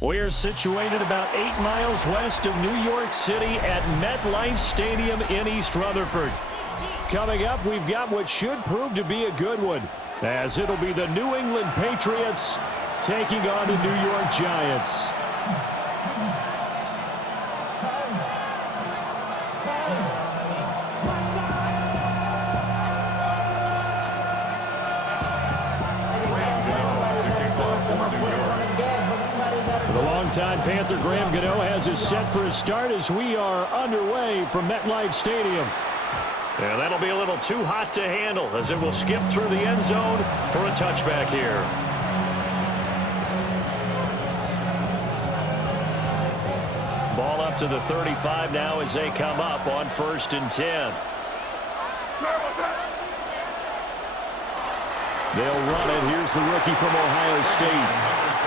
We're situated about 8 miles west of New York City at MetLife Stadium in East Rutherford. Coming up, we've got what should prove to be a good one, as it'll be the New England Patriots taking on the New York Giants. The longtime Panther Graham Gano has us set for a start as we are underway from MetLife Stadium. Yeah, that'll be a little too hot to handle as it will skip through the end zone for a touchback here. Ball up to the 35 now as they come up on 1st and 10. They'll run it. Here's the rookie from Ohio State.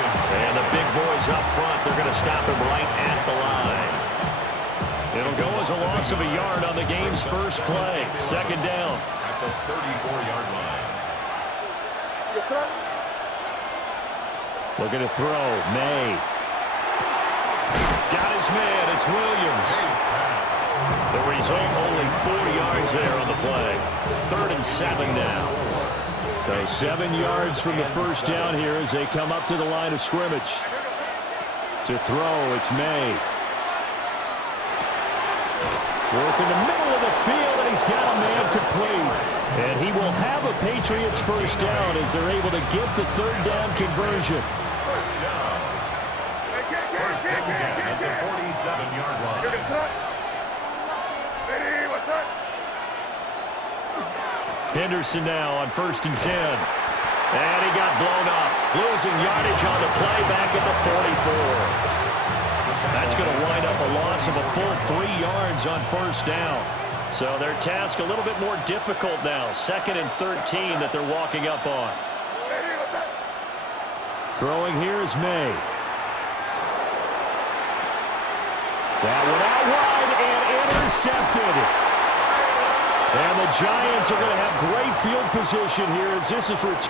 And the big boys up front, they're going to stop him right at the line. It'll go as a loss of a yard on the game's first play. 2nd down. At the 34-yard line. Looking to throw. May. Got his man. It's Williams. The result, only 4 yards there on the play. 3rd and 7 now. So 7 yards from the first down here as they come up to the line of scrimmage. To throw, it's May. Work in the middle of the field, and he's got a man complete. And he will have a Patriots first down as they're able to get the 3rd down conversion. First down. First and 10 at the 47-yard line. Henderson now on 1st and 10. And he got blown up. Losing yardage on the play back at the 44. That's going to wind up a loss of a full 3 yards on 1st down. So their task a little bit more difficult now. 2nd and 13 that they're walking up on. Throwing here is May. That one out wide and intercepted. And the Giants are going to have great field position here as this is returned.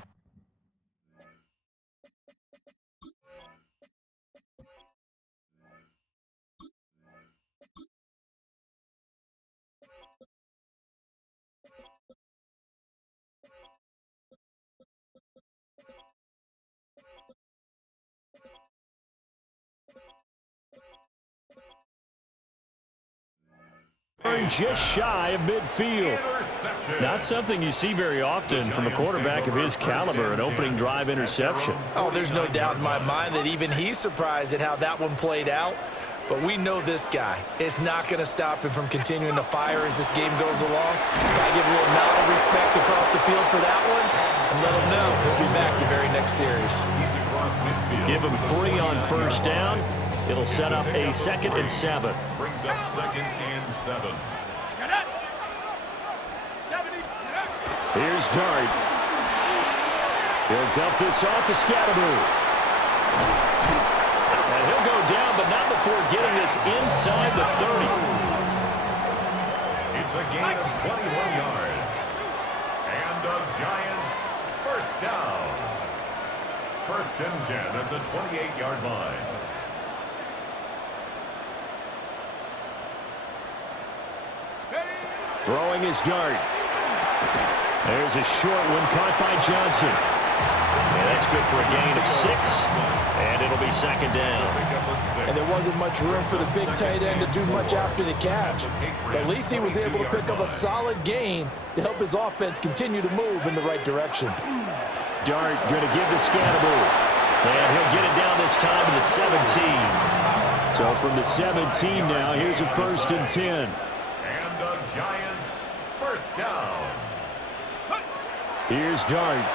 Just shy of midfield. Not something you see very often from a quarterback of his caliber, an opening drive interception. Oh, there's no doubt in my mind that even he's surprised at how that one played out. But we know this guy is not going to stop him from continuing to fire as this game goes along. Got to give a little nod of respect across the field for that one and let him know he'll be back the very next series. Give him 3 on 1st down. It'll set up a 2nd and 7. Brings up 2nd and 7. Here's Dart. He'll dump this off to Skattebo. And he'll go down, but not before getting this inside the 30. It's a gain of 21 yards. And the Giants first down. 1st and 10 at the 28-yard line. Throwing his Dart. There's a short one caught by Johnson. And that's good for a gain of 6. And it'll be 2nd down. And there wasn't much room for the big tight end to do much after the catch. But at least he was able to pick up a solid gain to help his offense continue to move in the right direction. Dart going to give to Skattebo. And he'll get it down this time to the 17. So from the 17 now, here's a 1st and 10. And the Giants first down. Here's Dart.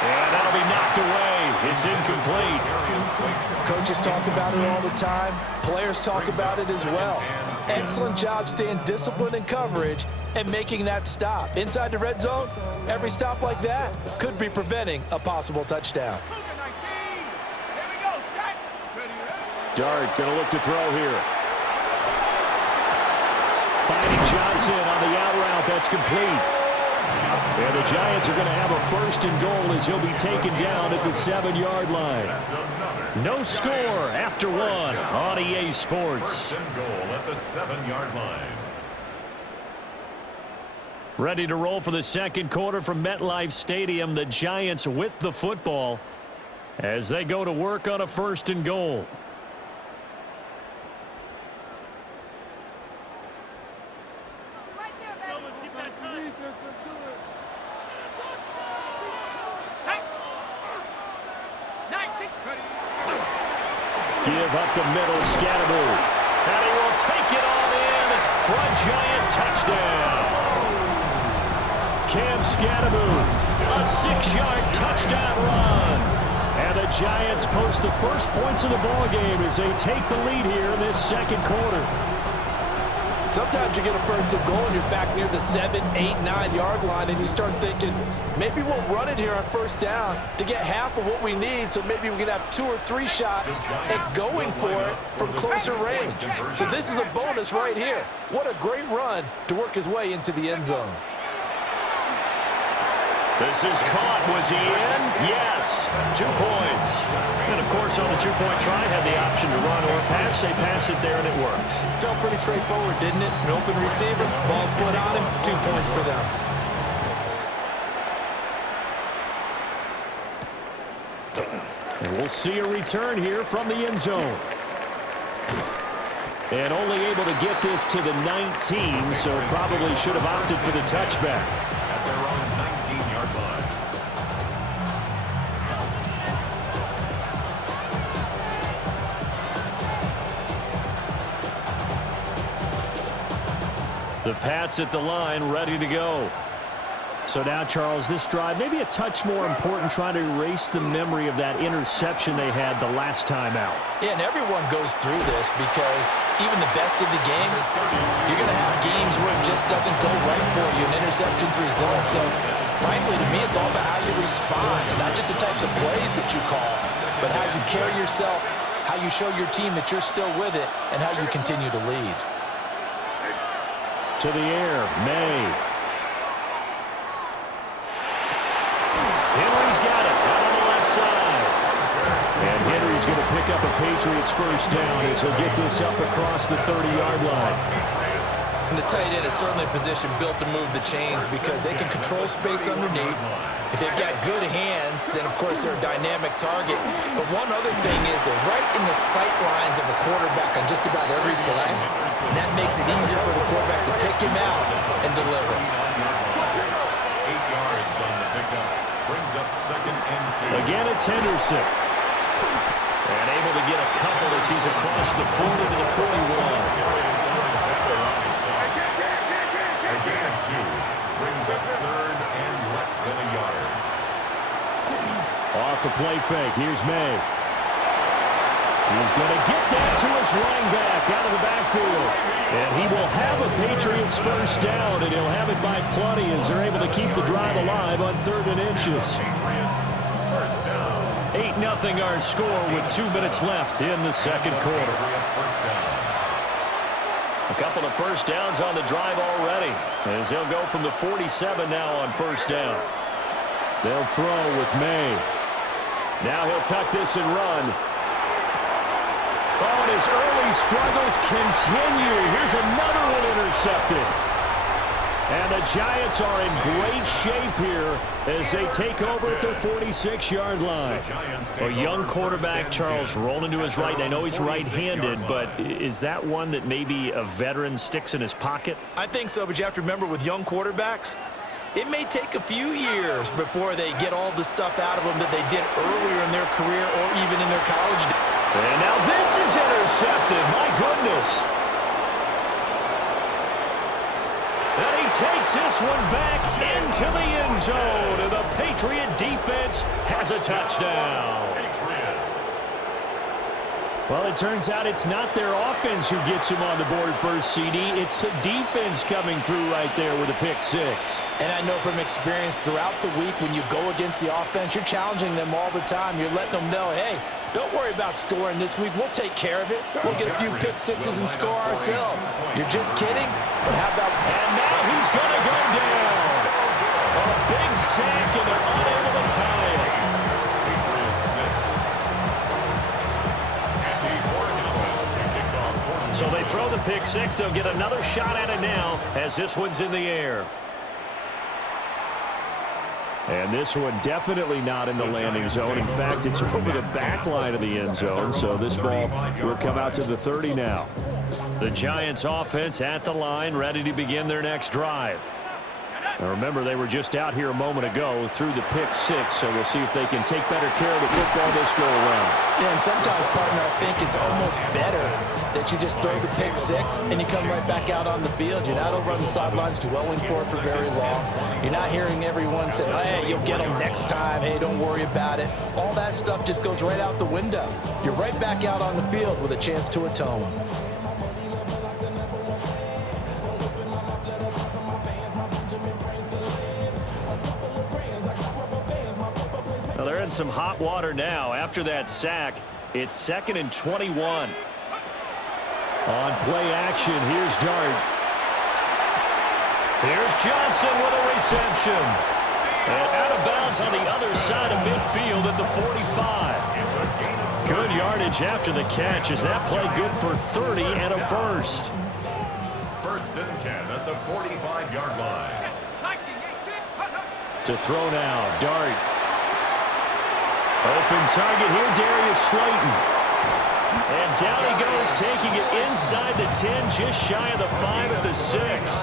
And that'll be knocked away. It's incomplete. Coaches talk about it all the time. Players talk about it as well. Excellent job staying disciplined in coverage and making that stop. Inside the red zone, every stop like that could be preventing a possible touchdown. Dart going to look to throw here. Finding Johnson on the out route. That's complete. And the Giants are going to have a 1st and goal as he'll be taken down at the 7-yard line. No score after 1 on EA Sports. 1st and goal at the 7-yard line. Ready to roll for the 2nd quarter from MetLife Stadium. The Giants with the football as they go to work on a 1st and goal. Give up the middle, Skattebo. And he will take it on in for a Giant touchdown. Skattebo, a 6-yard touchdown run. And the Giants post the first points of the ball game as they take the lead here in this 2nd quarter. Sometimes you get a 1st and goal and you're back near the 7, 8, 9-yard line and you start thinking, maybe we'll run it here on 1st down to get half of what we need, so maybe we can have 2 or 3 shots at going for it from closer range. So this is a bonus right here. What a great run to work his way into the end zone. This is caught. Was he in? Yes. 2 points. And, of course, on the 2-point try, had the option to run or pass. They pass it there, and it works. Felt pretty straightforward, didn't it? An open receiver, ball's put on him, 2 points for them. And we'll see a return here from the end zone. And only able to get this to the 19, so probably should have opted for the touchback. At their own 19-yard line. The Pats at the line, ready to go. So now, Charles, this drive maybe a touch more important, trying to erase the memory of that interception they had the last time out. Yeah, and everyone goes through this because even the best in the game, you're going to have games where it just doesn't go right for you, and interceptions result. So, frankly, to me, it's all about how you respond, not just the types of plays that you call, but how you carry yourself, how you show your team that you're still with it, and how you continue to lead. To the air, May. Henry's got it out on the left side. And Henry's going to pick up a Patriots 1st down as he'll get this up across the 30-yard line. And the tight end is certainly a position built to move the chains because they can control space underneath. If they've got good hands, then, of course, they're a dynamic target. But one other thing is they're right in the sight lines of a quarterback on just about every play. And that makes it easier for the quarterback to pick him out and deliver. 8 yards on the pickup. Brings up 2nd and 2. Again, it's Henderson. And able to get a couple as he's across the 40 to the 41. Again, 2. Brings up 3rd and less than a yard. Off the play fake. Here's May. He's going to get that to his running back out of the backfield. And he will have a Patriots 1st down, and he'll have it by plenty as they're able to keep the drive alive on 3rd and inches. Patriots 1st down. 8-0 our score with 2 minutes left in the 2nd quarter. A couple of 1st downs on the drive already as they'll go from the 47 now on 1st down. They'll throw with May. Now he'll tuck this and run. Oh, and his early struggles continue. Here's another one intercepted. And the Giants are in great shape here as they take over at their 46-yard line. A young quarterback, Charles, rolling to his right. I know he's right-handed, but is that one that maybe a veteran sticks in his pocket? I think so, but you have to remember with young quarterbacks, it may take a few years before they get all the stuff out of them that they did earlier in their career or even in their college days. And now this is intercepted. My goodness. And he takes this one back into the end zone. And the Patriot defense has a touchdown. Well, it turns out it's not their offense who gets him on the board first, CD. It's the defense coming through right there with a pick 6. And I know from experience throughout the week when you go against the offense, you're challenging them all the time. You're letting them know, hey, don't worry about scoring this week. We'll take care of it. We'll get a few pick 6s and score ourselves. You're just kidding? But how about... And now he's going to go down. sack, and they're unable to tie it. So they throw the pick six. They'll get another shot at it now as this one's in the air. And this one definitely not in the landing zone. In fact, it's over the back line of the end zone. So this ball will come out to the 30 now. The Giants offense at the line, ready to begin their next drive. Now remember, they were just out here a moment ago through the pick six, so we'll see if they can take better care of the football this go around. Yeah, and sometimes, partner, I think it's almost better that you just throw the pick six and you come right back out on the field. You're not over on the sidelines dwelling for it for very long. You're not hearing everyone say, hey, you'll get them next time. Hey, don't worry about it. All that stuff just goes right out the window. You're right back out on the field with a chance to atone. Well, they're in some hot water now. After that sack, it's 2nd and 21. On play action, here's Dart. Here's Johnson with a reception. And out of bounds on the other side of midfield at the 45. Good yardage after the catch. Is that play good for 30 and a first? 1st and 10 at the 45-yard line. To throw now, Dart. Open target here, Darius Slayton. And down he goes, taking it inside the 10, just shy of the 5 at the 6.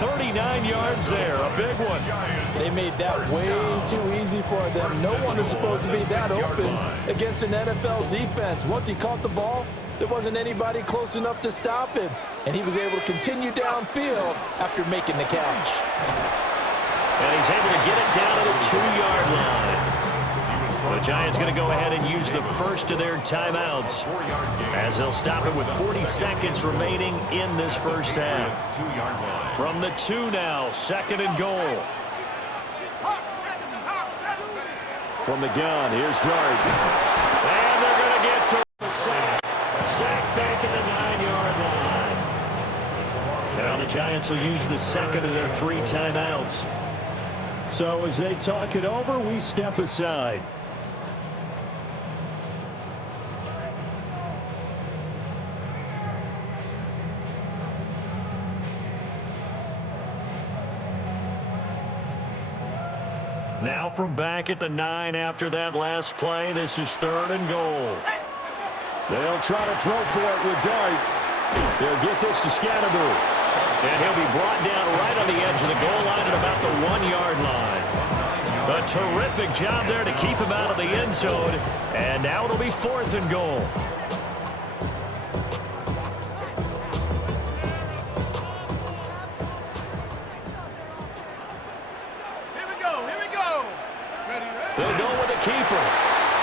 39 yards there, a big one. They made that way too easy for them. No one is supposed to be that open against an NFL defense. Once he caught the ball, there wasn't anybody close enough to stop him. And he was able to continue downfield after making the catch. And he's able to get it down to the 2-yard line. The Giants going to go ahead and use the first of their timeouts as they'll stop it with 40 seconds remaining in this first half. From the 2 now, 2nd and goal. From the gun, here's Dart. And they're going to get to the sack. Sack back at the 9-yard line. Now the Giants will use the second of their 3 timeouts. So as they talk it over, we step aside. Now from back at the 9 after that last play, this is 3rd and goal. They'll try to throw for it with Dart. They'll get this to Skattebo. And he'll be brought down right on the edge of the goal line at about the 1-yard line. A terrific job there to keep him out of the end zone. And now it'll be 4th and goal. They'll go with the keeper.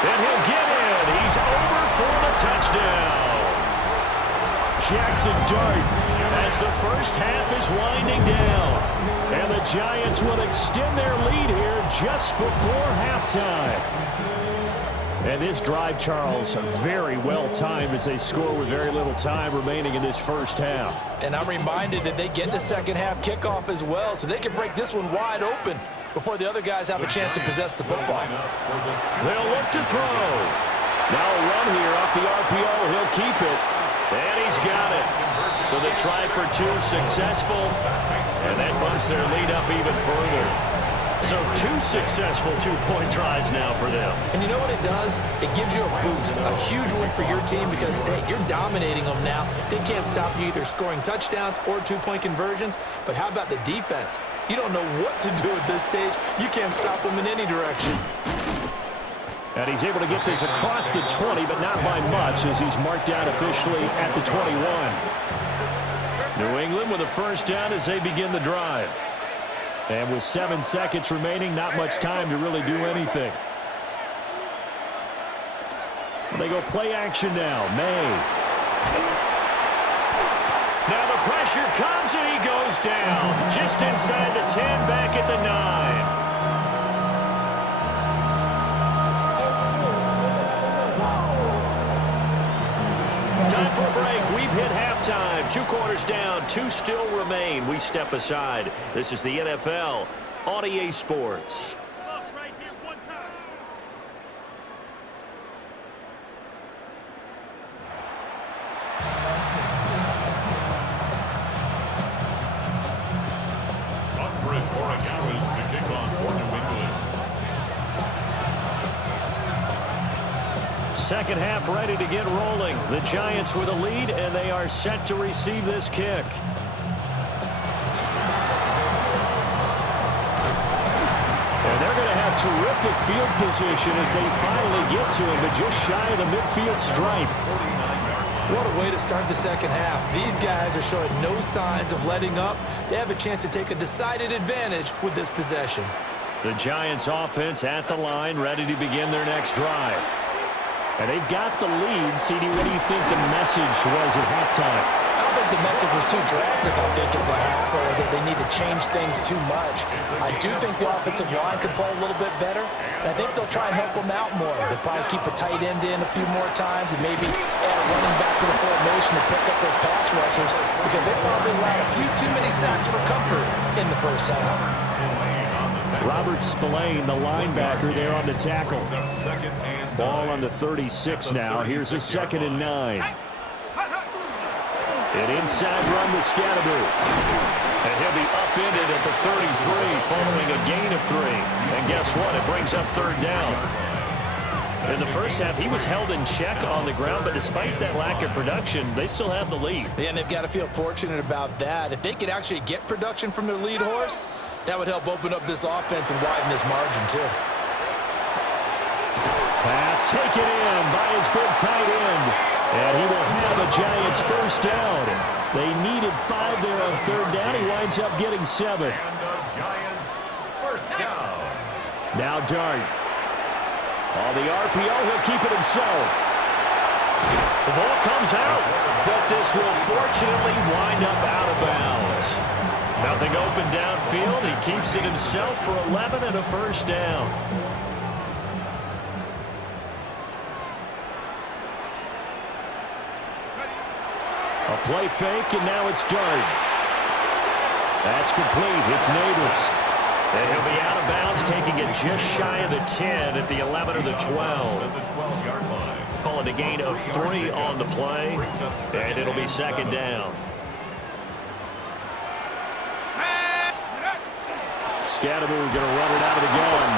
And he'll get in. He's over for the touchdown. Jackson Dart as the first half is winding down. And the Giants will extend their lead here just before halftime. And this drive, Charles, very well timed as they score with very little time remaining in this first half. And I'm reminded that they get the second half kickoff as well, so they can break this one wide open before the other guys have a chance to possess the football. They'll look to throw. Now a run here off the RPO. He'll keep it. And he's got it. So the try for 2 successful. And that bumps their lead up even further. So 2 successful 2-point tries now for them. And you know what it does? It gives you a boost, a huge win for your team because, hey, you're dominating them now. They can't stop you either scoring touchdowns or 2-point conversions. But how about the defense? You don't know what to do at this stage. You can't stop them in any direction. And he's able to get this across the 20, but not by much as he's marked down officially at the 21. New England with a first down as they begin the drive. And with 7 seconds remaining, not much time to really do anything. They go play action now. May. Now the pressure comes and he goes down. Just inside the 10, back at the 9. Time for a break. We've hit halftime. 2 quarters down. 2 still remain. We step aside. This is the NFL on EA Sports. Second half ready to get rolling. The Giants with a lead, and they are set to receive this kick. And they're going to have terrific field position as they finally get to him, but just shy of the midfield stripe. What a way to start the second half. These guys are showing no signs of letting up. They have a chance to take a decided advantage with this possession. The Giants offense at the line, ready to begin their next drive. And they've got the lead. CD, what do you think the message was at halftime? I don't think the message was too drastic, I think, at the half, or that they need to change things too much. I do think the offensive line could play a little bit better, and I think they'll try and help them out more. They'll probably keep a tight end in a few more times and maybe add a running back to the formation to pick up those pass rushers, because they probably allowed a few too many sacks for comfort in the first half. Robert Spillane, the linebacker, there on the tackle. Ball on the 36 now. Here's a 2nd and 9. An inside run with Skattebo. And he'll be upended at the 33 following a gain of 3. And guess what? It brings up 3rd down. In the first half, he was held in check on the ground, but despite that lack of production, they still have the lead. Yeah, and they've got to feel fortunate about that. If they could actually get production from their lead horse, that would help open up this offense and widen this margin, too. Pass taken in by his big tight end. And he will have a Giants first down. They needed 5 there on 3rd down. He winds up getting 7. And the Giants first down. Now Dart. On the RPO, he'll keep it himself. The ball comes out, but this will fortunately wind up out of bounds. Nothing open downfield. He keeps it himself for 11 and a first down. A play fake, and now it's Dart. That's complete. It's Neighbors. And he'll be out of bounds, taking it just shy of the 10 at the 11 or the 12. At the 12-yard line. Call it a gain of 3 on the play, and it'll be 2nd down. Skattebo going to run it out of the gun.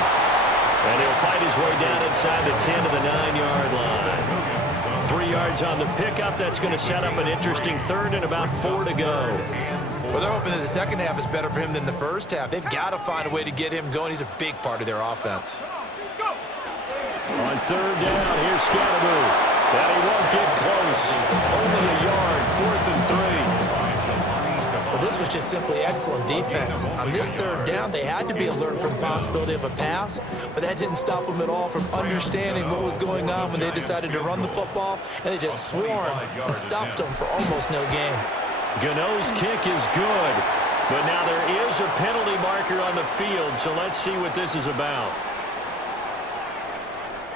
And he'll fight his way down inside the 10 to the 9-yard line. 3 yards on the pickup. That's going to set up an interesting 3rd and about 4 to go. Well, they're hoping that the second half is better for him than the first half. They've got to find a way to get him going. He's a big part of their offense. On 3rd down, here's Skattebo. And he won't get close. Only a yard, 4th and 3. Well, this was just simply excellent defense. On this 3rd down, they had to be alert for the possibility of a pass, but that didn't stop them at all from understanding what was going on when they decided to run the football, and they just swarmed and stopped them for almost no gain. Gano's kick is good, but now there is a penalty marker on the field, so let's see what this is about.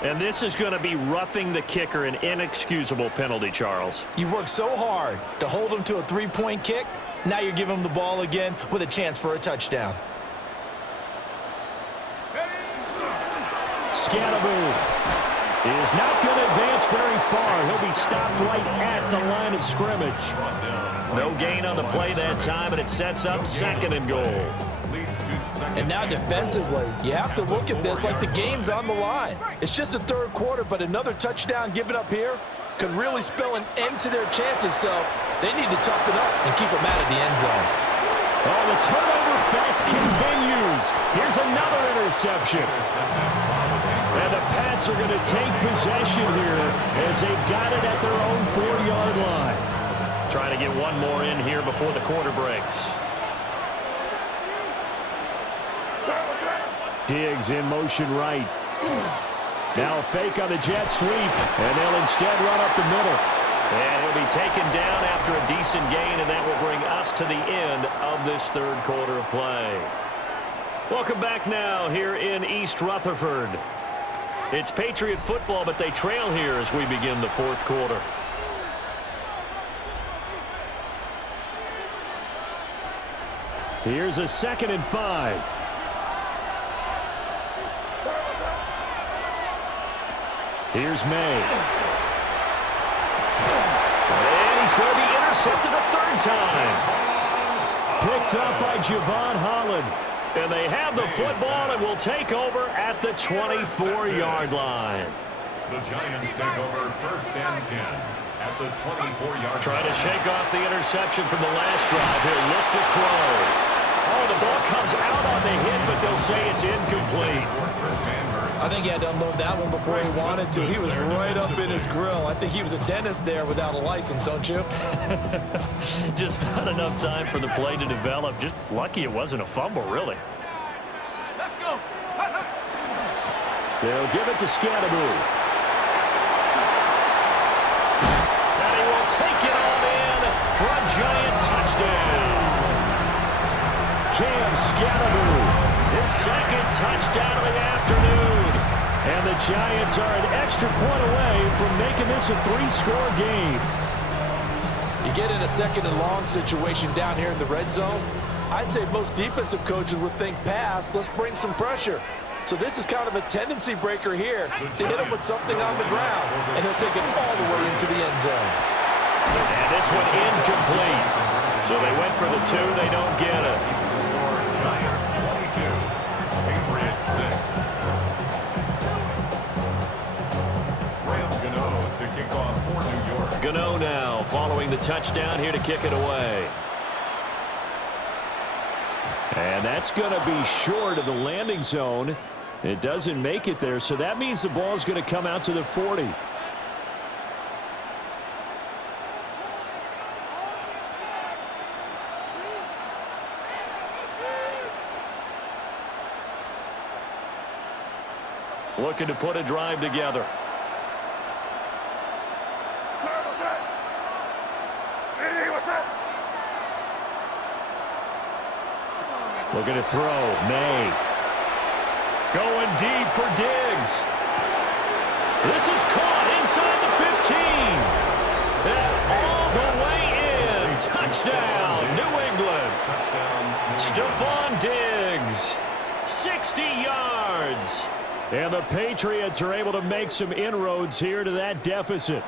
And this is going to be roughing the kicker, an inexcusable penalty, Charles. You've worked so hard to hold him to a 3-point kick. Now you're giving him the ball again with a chance for a touchdown. Skattebo is not going to advance very far. He'll be stopped right at the line of scrimmage. No gain on the play that time, and it sets up 2nd and goal. And now defensively, you have to look at this like the game's on the line. It's just the 3rd quarter, but another touchdown given up here could really spell an end to their chances, so they need to toughen up and keep them out of the end zone. Oh, the turnover fest continues. Here's another interception. And the Pats are going to take possession here as they've got it at their own 4-yard line. Trying to get one more in here before the quarter breaks. Diggs in motion right. Now a fake on the jet sweep, and they'll instead run up the middle. And he'll be taken down after a decent gain, and that will bring us to the end of this 3rd quarter of play. Welcome back now here in East Rutherford. It's Patriot football, but they trail here as we begin the 4th quarter. Here's a 2nd and 5. Here's May. And he's going to be intercepted a third time. Picked up by Javon Holland. And they have the football and will take over at the 24-yard line. The Giants take over 1st and 10 at the 24-yard line. Trying to shake off the interception from the last drive. He'll look to throw. Oh, the ball comes out on the hit, but they'll say it's incomplete. I think he had to unload that one before he wanted to. He was right up in his grill. I think he was a dentist there without a license, don't you? Just not enough time for the play to develop. Just lucky it wasn't a fumble, really. Let's go. They'll give it to Skattebo. And he will take it on in for a Giant touchdown. Skattebo, his second touchdown of the afternoon. And the Giants are an extra point away from making this a 3-score game. You get in a 2nd and long situation down here in the red zone, I'd say most defensive coaches would think pass, let's bring some pressure. So this is kind of a tendency breaker here to hit him with something on the ground, and he'll take it all the way into the end zone. And this one incomplete. So they went for the 2, they don't get it. Giants 22, Patriots 6. To kick off for New York. Gano now following the touchdown here to kick it away. And that's going to be short of the landing zone. It doesn't make it there, so that means the ball's going to come out to the 40. Looking to put a drive together. Looking to throw. May. Going deep for Diggs. This is caught inside the 15. And all the way in. Touchdown, New England. Stephon Diggs. 60 yards. And the Patriots are able to make some inroads here to that deficit.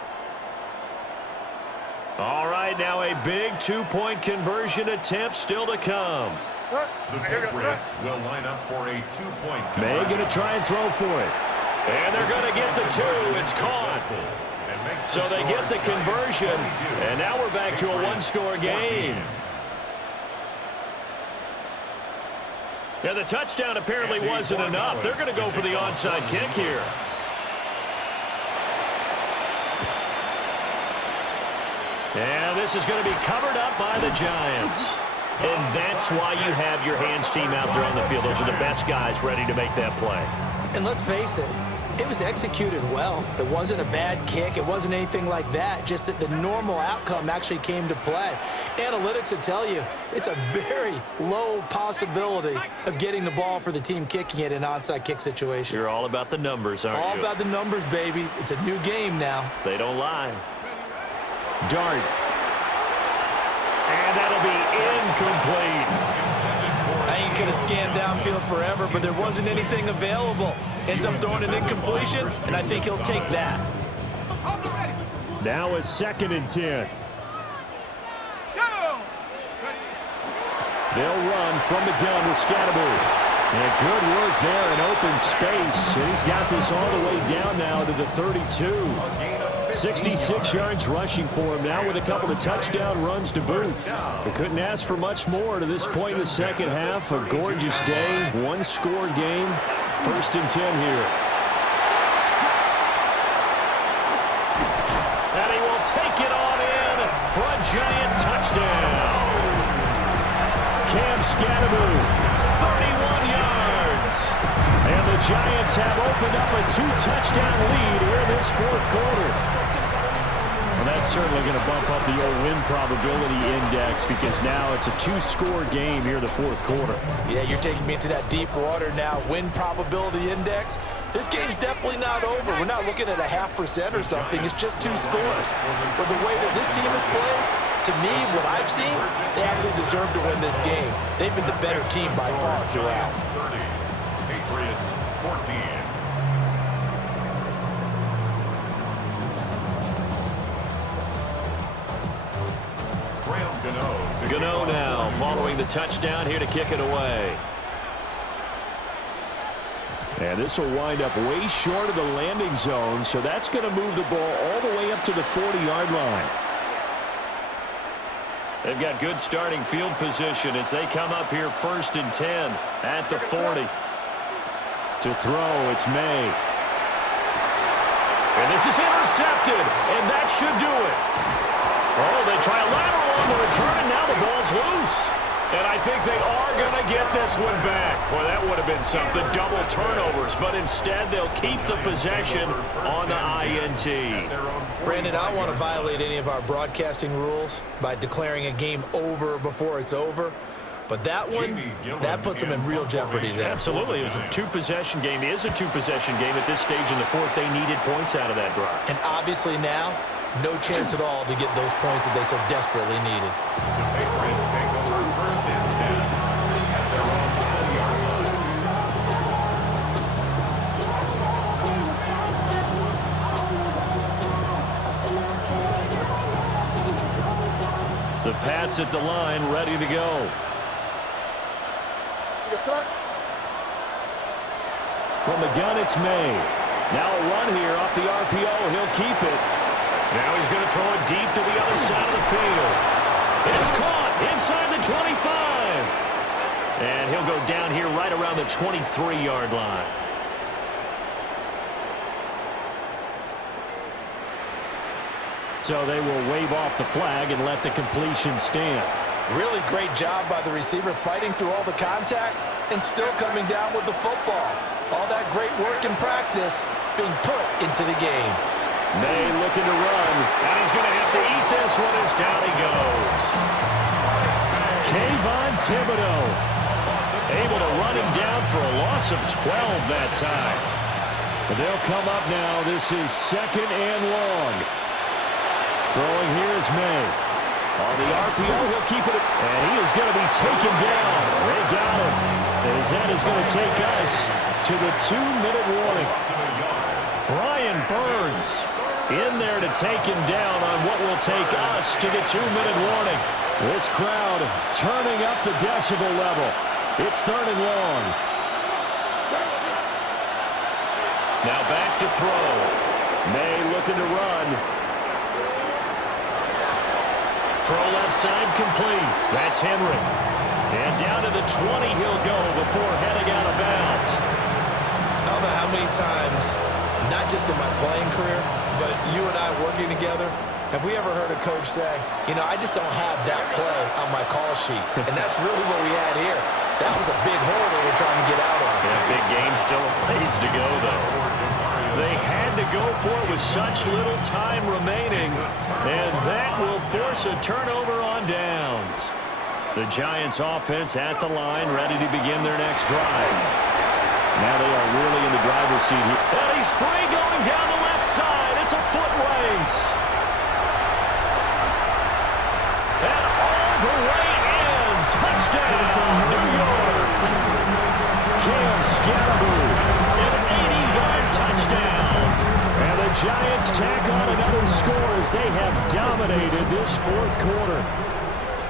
All right, now a big 2-point conversion attempt still to come. The Patriots will line up for a 2-point conversion. May going to try and throw for it. And they're going to get the 2. It's caught. So they get the conversion. And now we're back to a 1-score game. Yeah, the touchdown apparently wasn't enough. They're going to go for the onside kick here. And this is going to be covered up by the Giants. And that's why you have your hands team out there on the field. Those are the best guys ready to make that play. And let's face it, it was executed well. It wasn't a bad kick. It wasn't anything like that. Just that the normal outcome actually came to play. Analytics will tell you it's a very low possibility of getting the ball for the team kicking it in an onside kick situation. You're all about the numbers, aren't you? All about the numbers, baby. It's a new game now. They don't lie. Dart. And that'll be incomplete. I ain't going to scan downfield forever, but there wasn't anything available. Ends up throwing an incompletion, and I think he'll take that. Now a 2nd and 10. They'll run from the gun with Skattebo. And good work there in open space. And he's got this all the way down now to the 32. 66 yards rushing for him now with a couple of touchdown runs to boot. We couldn't ask for much more to this point in the second half. A gorgeous day, 1-score game. 1st and 10 here. And he will take it on in for a Giant touchdown. Skattebo, 31 yards. And the Giants have opened up a 2-touchdown lead here in this 4th quarter. Well, that's certainly going to bump up the old win probability index because now it's a 2-score game here in the 4th quarter. Yeah, you're taking me into that deep water now. Win probability index. This game's definitely not over. We're not looking at a 0.5% or something. It's just 2 scores. But the way that this team has played, to me, what I've seen, they absolutely deserve to win this game. They've been the better team by far throughout. 30, Patriots 14. Gano now following the touchdown here to kick it away. And this will wind up way short of the landing zone, so that's going to move the ball all the way up to the 40-yard line. They've got good starting field position as they come up here 1st and 10 at the 40. To throw, it's May. And this is intercepted, and that should do it. Oh, they try a lateral on the return, and now the ball's loose. And I think they are going to get this one back. Boy, that would have been something, double turnovers. But instead, they'll keep the possession on the INT. Brandon, I don't want to violate any of our broadcasting rules by declaring a game over before it's over. But that one, that puts them in real jeopardy there. Absolutely. It was a two-possession game. It is a two-possession game at this stage in the fourth. They needed points out of that drive. And obviously now, no chance at all to get those points that they so desperately needed. The Patriots take over 1st and 10 at their own 20-yard line. The Pats at the line, ready to go. From the gun, it's May. Now a run here off the RPO. He'll keep it. Now he's going to throw it deep to the other side of the field. It's caught inside the 25. And he'll go down here right around the 23-yard line. So they will wave off the flag and let the completion stand. Really great job by the receiver fighting through all the contact and still coming down with the football. All that great work in practice being put into the game. May looking to run, and he's going to have to eat this one as down he goes. Kayvon Thibodeau able to run him down for a loss of 12 that time. But they'll come up now. This is 2nd and long. Throwing here is May. On the RPO, he'll keep it, and he is going to be taken down. They got him. As that is going to take us to the 2-minute warning. Brian Burns in there to take him down on what will take us to the 2-minute warning. This crowd turning up the decibel level. It's 3rd and long. Now back to throw. May looking to run. Throw left side complete. That's Henry. And down to the 20 he'll go before heading out of bounds. I don't know how many times, not just in my playing career, but you and I working together, have we ever heard a coach say, you know, I just don't have that play on my call sheet. And that's really what we had here. That was a big hole they were trying to get out of. Yeah, big gain, still a ways to go, though. They had to go for it with such little time remaining, and that will force a turnover on downs. The Giants offense at the line, ready to begin their next drive. Now they are really in the driver's seat here. And he's free going down the left side. It's a foot race. And all the way in. Touchdown, New York. Cam Skattebo, an 80-yard touchdown. And the Giants tack on another score as they have dominated this fourth quarter.